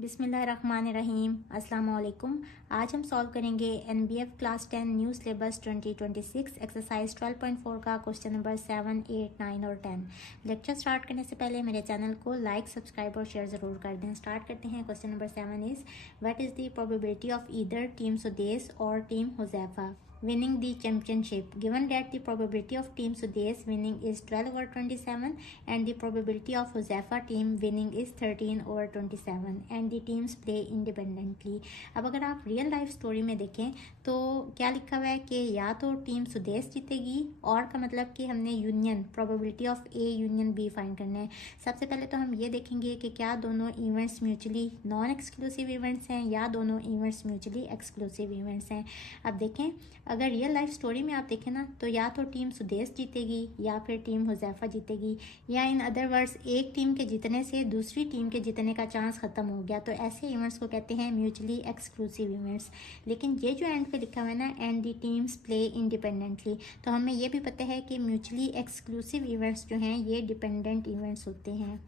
बिस्मिल्लाहिर्रहमानिर्रहीम। अस्सलाम वालेकुम। आज हम सॉल्व करेंगे NBF class 10 new syllabus 2026 exercise 12.4 का क्वेश्चन नंबर 7, 8, 9 और 10। लेक्चर स्टार्ट करने से पहले मेरे चैनल को लाइक, सब्सक्राइब और शेयर ज़रूर कर दें। स्टार्ट करते हैं। Question number 7 is what is the probability of either team Sudesh और team Huzaifa winning the championship? Given that the probability of team Sudesh winning is 12/27 and the probability of Huzaifa team winning is 13/27 and the teams play independently. अब अगर आप real life story में देखें तो क्या लिखा हुआ है कि या तो टीम सुदेश जीतेगी, और का मतलब कि हमने union probability of A union B find करना है। सबसे पहले तो हम ये देखेंगे कि क्या दोनों events mutually non exclusive events हैं या दोनों इवेंट्स म्यूचुअली एक्सक्लूसिव इवेंट्स हैं। अब देखें, अगर रियल लाइफ स्टोरी में आप देखें ना तो या तो टीम सुदेश जीतेगी या फिर टीम हुज़ैफा जीतेगी, या इन अदर वर्ड्स एक टीम के जीतने से दूसरी टीम के जीतने का चांस ख़त्म हो गया। तो ऐसे इवेंट्स को कहते हैं म्यूचुअली एक्सक्लूसिव इवेंट्स। लेकिन ये जो एंड पे लिखा हुआ है ना, and the teams play independently, तो हमें ये भी पता है कि म्यूचुअली एक्सक्लूसिव इवेंट्स जो हैं ये डिपेंडेंट इवेंट्स होते हैं।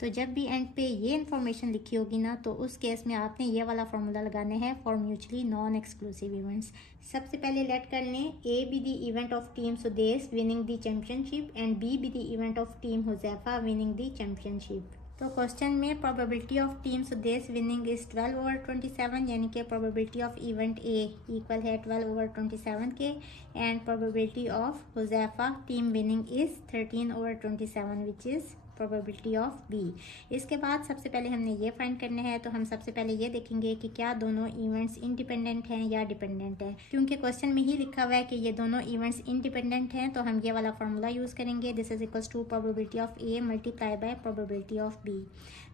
तो जब भी एंड पे ये इन्फॉर्मेशन लिखी होगी ना तो उस केस में आपने ये वाला फॉर्मूला लगाना है for mutually non exclusive events. सबसे पहले लेट कर लें A B the event of team Sudesh winning the championship and B B the event of team Huzaifa winning the championship. तो क्वेश्चन में probability of team Sudesh winning is 12/27, यानी कि probability of event A equal है 12/27 के, and probability of Huzaifa team winning is 13/27 which is probability of B. इसके बाद सबसे पहले हमने ये फाइंड करना है, तो हम सबसे पहले ये देखेंगे कि क्या दोनों इवेंट्स इंडिपेंडेंट हैं या डिपेंडेंट हैं। क्योंकि क्वेश्चन में ही लिखा हुआ है कि ये दोनों इवेंट्स इंडिपेंडेंट हैं, तो हम ये वाला फॉर्मूला यूज़ करेंगे, this is equals to probability of A multiply by probability of B.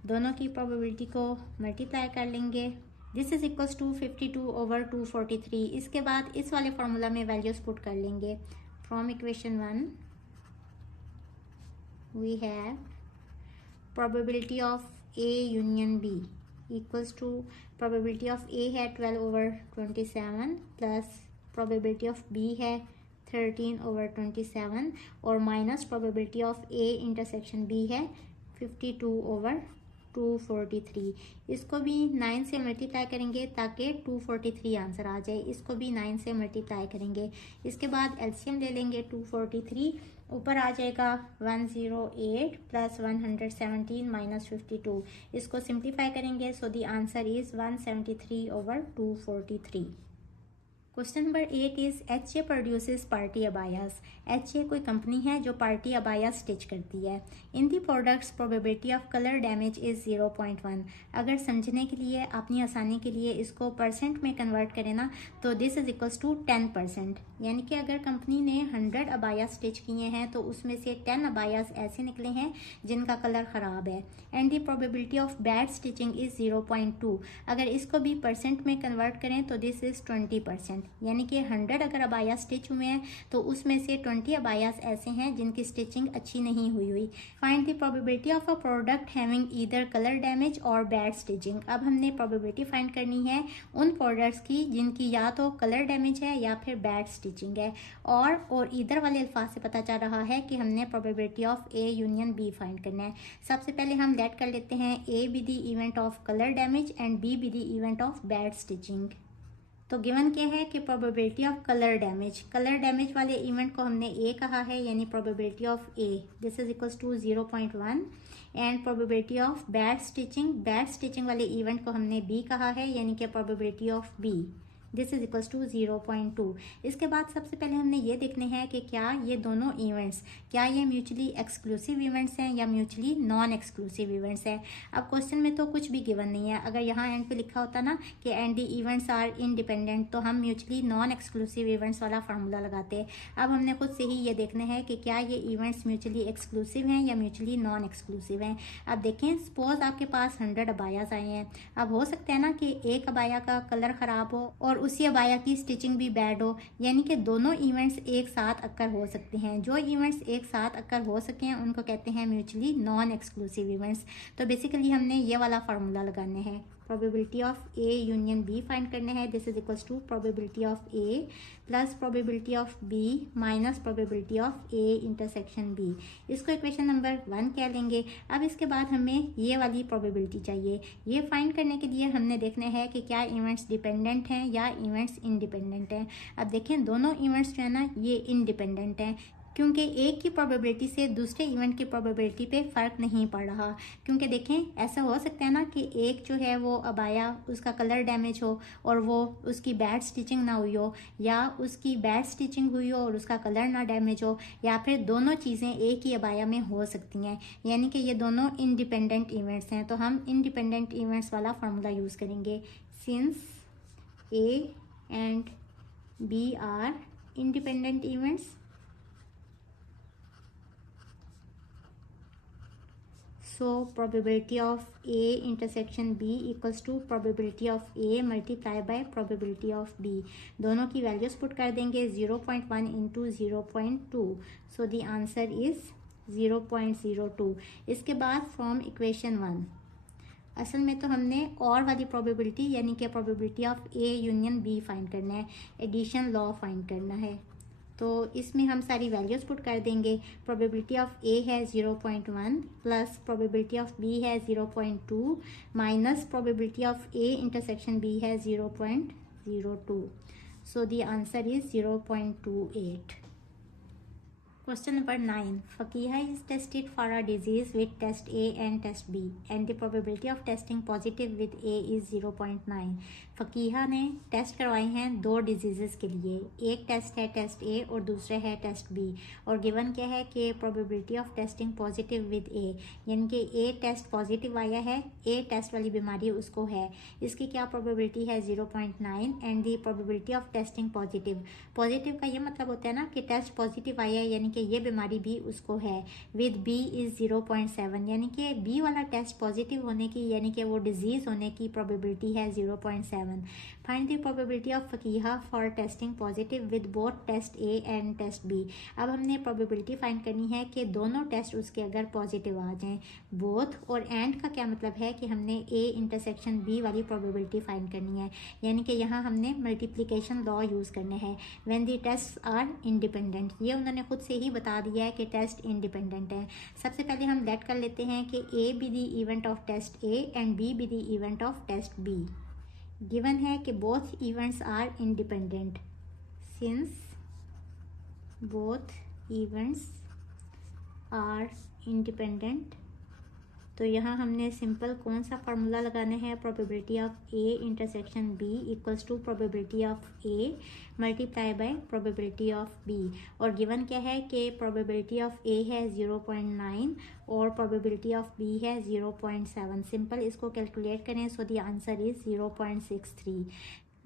दोनों की प्रोबेबिलिटी को मल्टीप्लाई कर लेंगे, दिस इज इक्वल्स टू 52/243। इसके बाद इस वाले फॉर्मूला में वैल्यूज पुट कर लेंगे। From equation 1 we have probability of A union B equals to probability of A है 12/27 प्लस probability of B है 13/27 और minus probability of A intersection B है 52/243। इसको भी 9 से मल्टीप्लाई करेंगे ताकि 243 आंसर आ जाए। इसको भी 9 से मल्टीप्लाई करेंगे। इसके बाद एलसीएम ले लेंगे 243, ऊपर आ जाएगा 108 प्लस 117 माइनस 52। इसको सिंप्लीफाई करेंगे, so the answer is 173/243। Question number 8 is H produces party abayas. H कोई कंपनी है जो पार्टी अबायास स्टिच करती है। In the products probability of colour damage is 0.1। अगर समझने के लिए अपनी आसानी के लिए इसको परसेंट में कन्वर्ट करें ना तो दिस इज इक्वल्स टू 10%, यानी कि अगर कंपनी ने 100 अबायास स्टिच किए हैं तो उसमें से 10 अबायास ऐसे निकले हैं जिनका कलर ख़राब है। And the probability of bad stitching is 0.2। अगर इसको भी परसेंट में कन्वर्ट करें तो दिस इज 20%, यानी कि 100 अगर अबायास स्टिच हुए हैं तो उसमें से 20 अबायास ऐसे हैं जिनकी स्टिचिंग अच्छी नहीं हुई। Find the probability of a product having either colour damage और बैड स्टिचिंग। अब हमने प्रोबेबिलिटी फाइंड करनी है उन प्रोडक्ट्स की जिनकी या तो कलर डैमेज है या फिर बैड स्टिचिंग है, और ईदर वाले अल्फाज से पता चल रहा है कि हमने probability of A union B find करना है। सबसे पहले हम लेट कर लेते हैं A B the event of colour damage and B B the event of bad stitching. तो गिवन क्या है कि प्रोबेबिलिटी ऑफ कलर डैमेज वाले इवेंट को हमने ए कहा है, यानी probability of A this is equals to 0.1, and probability of bad stitching वाले इवेंट को हमने बी कहा है, यानी कि probability of B this is equals to 0.2। इसके बाद सबसे पहले हमने ये देखने हैं कि क्या ये दोनों इवेंट्स क्या ये म्यूचुअली एक्सक्लूसिव इवेंट्स हैं या म्यूचुअली नॉन एक्सक्लूसिव इवेंट्स हैं। अब क्वेश्चन में तो कुछ भी गिवन नहीं है। अगर यहाँ एंड पे लिखा होता ना कि and the events are independent तो हम म्यूचुअली नॉन एक्सक्लूसिव इवेंट्स वाला फार्मूला लगाते। अब हमने खुद से ही ये देखना है कि क्या ये इवेंट्स म्यूचुअली एक्सक्लूसिव हैं या म्यूचुअली नॉन एक्सक्लूसिव हैं। अब देखें, सपोज आपके पास 100 अबायास आए हैं। अब हो सकता है ना कि एक अबाया का कलर ख़राब हो और उसी अबाया की स्टिचिंग भी बैड हो, यानी कि दोनों इवेंट्स एक साथ अक्कर हो सकते हैं। जो इवेंट्स एक साथ अक्कर हो सके हैं उनको कहते हैं म्यूचुअली नॉन एक्सक्लूसिव इवेंट्स। तो बेसिकली हमने ये वाला फार्मूला लगाने हैं। Probability of A union B find करना है। This is equals to probability of A plus probability of B minus probability of A intersection B. इसको इक्वेशन नंबर 1 कह लेंगे। अब इसके बाद हमें ये वाली प्रोबेबिलिटी चाहिए। ये फाइंड करने के लिए हमने देखना है कि क्या इवेंट्स डिपेंडेंट हैं या इवेंट्स इंडिपेंडेंट हैं। अब देखें दोनों इवेंट्स जो है ना ये इंडिपेंडेंट हैं, क्योंकि एक की प्रोबेबिलिटी से दूसरे इवेंट की प्रोबेबिलिटी पे फ़र्क नहीं पड़ रहा। क्योंकि देखें ऐसा हो सकता है ना कि एक जो है वो अबाया उसका कलर डैमेज हो और वो उसकी बैड स्टिचिंग ना हुई हो, या उसकी बैड स्टिचिंग हुई हो और उसका कलर ना डैमेज हो, या फिर दोनों चीज़ें एक ही अबाया में हो सकती हैं। यानी कि ये दोनों इंडिपेंडेंट इवेंट्स हैं। तो हम इंडिपेंडेंट इवेंट्स वाला फार्मूला यूज़ करेंगे। Since A and B are independent events, so probability of A intersection B equals to probability of A multiply by probability of B। दोनों की वैल्यूज पुट कर देंगे 0.1 into 0.2, so the answer is 0.02। इसके बाद from equation 1, असल में तो हमने और वाली प्रोबेबिलिटी यानी कि probability of A union B find करना है, एडिशन लॉ फाइंड करना है। तो इसमें हम सारी वैल्यूज पुट कर देंगे। प्रोबेबिलिटी ऑफ ए है 0.1 प्लस प्रोबेबिलिटी ऑफ बी है 0.2 minus probability of A intersection B है 0.02, so the answer is 0.28। Question number 9. Fakiha is tested for a disease with test A and test B and the probability of testing positive with A is 0.9. फ़कीहा ने test करवाए हैं दो disease के लिए। एक test है test ए और दूसरा है टेस्ट बी, और गिवन क्या है कि probability of testing positive with A, यानी कि ए टेस्ट पॉजिटिव आया है, ए टेस्ट वाली बीमारी उसको है। इसकी क्या प्रोबेबिलिटी है 0.9 and the probability of testing positive. Positive का ये मतलब होता है ना कि टेस्ट पॉजिटिव आया है यानी कि ये बीमारी भी उसको है। विद बी इज़ 0.7, यानी कि बी वाला टेस्ट पॉजिटिव होने की यानी कि वो डिजीज़ होने की प्रोबेबिलिटी है 0.7। Find the probability of Faqiha for testing positive with both test A and test B. अब हमने प्रोबेबिलिटी फाइंड करनी है कि दोनों टेस्ट उसके अगर पॉजिटिव आ जाएं। बोथ और एंड का क्या मतलब है कि हमने ए इंटरसेक्शन बी वाली प्रोबेबिलिटी फाइंड करनी है, यानी कि यहाँ हमने मल्टीप्लिकेशन लॉ यूज़ करने हैं। When the test are independent, ये उन्होंने खुद से ही बता दिया है कि टेस्ट इंडिपेंडेंट है। सबसे पहले हम लेट कर लेते हैं कि A B the event of test A and B B the event of test B. Given है कि both events are independent. Since both events are independent, तो यहाँ हमने सिंपल कौन सा फार्मूला लगाना है, probability of A intersection B equals to probability of A multiply by probability of B. और गिवन क्या है कि प्रोबेबिलिटी ऑफ ए है 0.9 और प्रोबेबिलिटी ऑफ बी है 0.7। सिंपल इसको कैलकुलेट करें, so the answer is 0.63।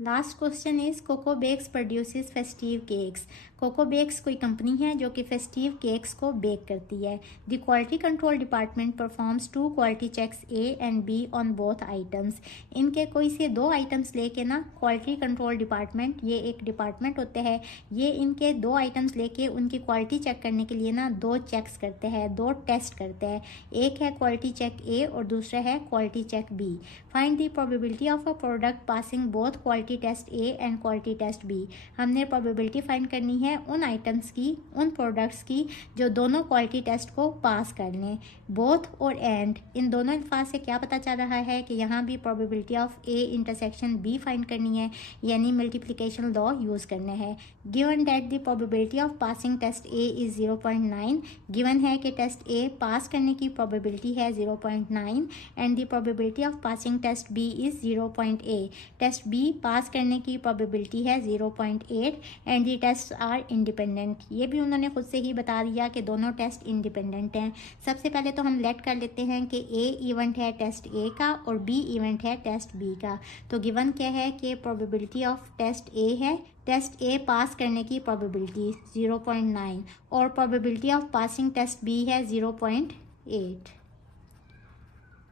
Last question is Coco Bakes produces festive cakes. Coco Bakes कोई कंपनी है जो कि फेस्टिव केक्स को बेक करती है। The quality control department performs 2 quality checks A and B on both items. इनके कोई से 2 आइटम्स लेके ना क्वालिटी कंट्रोल डिपार्टमेंट, ये एक डिपार्टमेंट होता है, ये इनके 2 आइटम्स लेके उनकी क्वालिटी चेक करने के लिए ना 2 चेक्स करते हैं, 2 टेस्ट करते हैं। एक है क्वालिटी चेक ए और दूसरा है quality check B. Find the probability of a product passing both quality test A and quality test B. हमने प्रोबेबिलिटी फाइंड करनी है उन आइटम्स की, उन प्रोडक्ट्स की जो दोनों क्वालिटी टेस्ट को पास कर लें। बोथ और एंड, इन दोनों अल्फाज से क्या पता चल रहा है कि यहाँ भी probability of A intersection B find करनी है, यानी मल्टीप्लिकेशन लॉ यूज़ करना है। Given that the probability of passing test A is 0.9, given है कि टेस्ट ए पास करने की प्रोबेबिलिटी है 0.9 and the probability of passing test B is 0.8। Test B pass करने की प्रोबेबिलिटी है 0.8 and the test are independent. ये भी उन्होंने खुद से ही बता दिया कि दोनों टेस्ट इंडिपेंडेंट हैं। सबसे पहले तो हम लेट कर लेते हैं कि ए इवेंट है टेस्ट ए का और बी इवेंट है टेस्ट बी का। तो गिवन क्या है कि प्रोबेबिलिटी ऑफ टेस्ट ए है, टेस्ट ए पास करने की प्रोबेबिलिटी 0.9 और probability of passing test B है 0.8।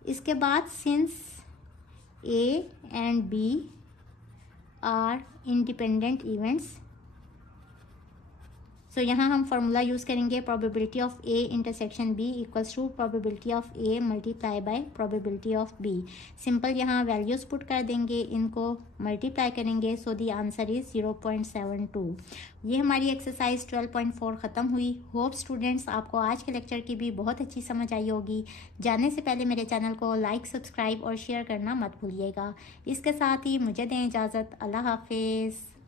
इसके बाद since A and B are independent events, so यहाँ हम फार्मूला यूज़ करेंगे probability of A intersection B equals to probability of A multiply by probability of B. Simple यहाँ values put कर देंगे, इनको मल्टीप्लाई करेंगे, सो दी आंसर इज़ 0.72। ये हमारी एक्सरसाइज 12.4 ख़त्म हुई। होप स्टूडेंट्स आपको आज के लेक्चर की भी बहुत अच्छी समझ आई होगी। जाने से पहले मेरे चैनल को लाइक, सब्सक्राइब और शेयर करना मत भूलिएगा। इसके साथ ही मुझे दें इजाज़त। अल्लाह हाफिज़।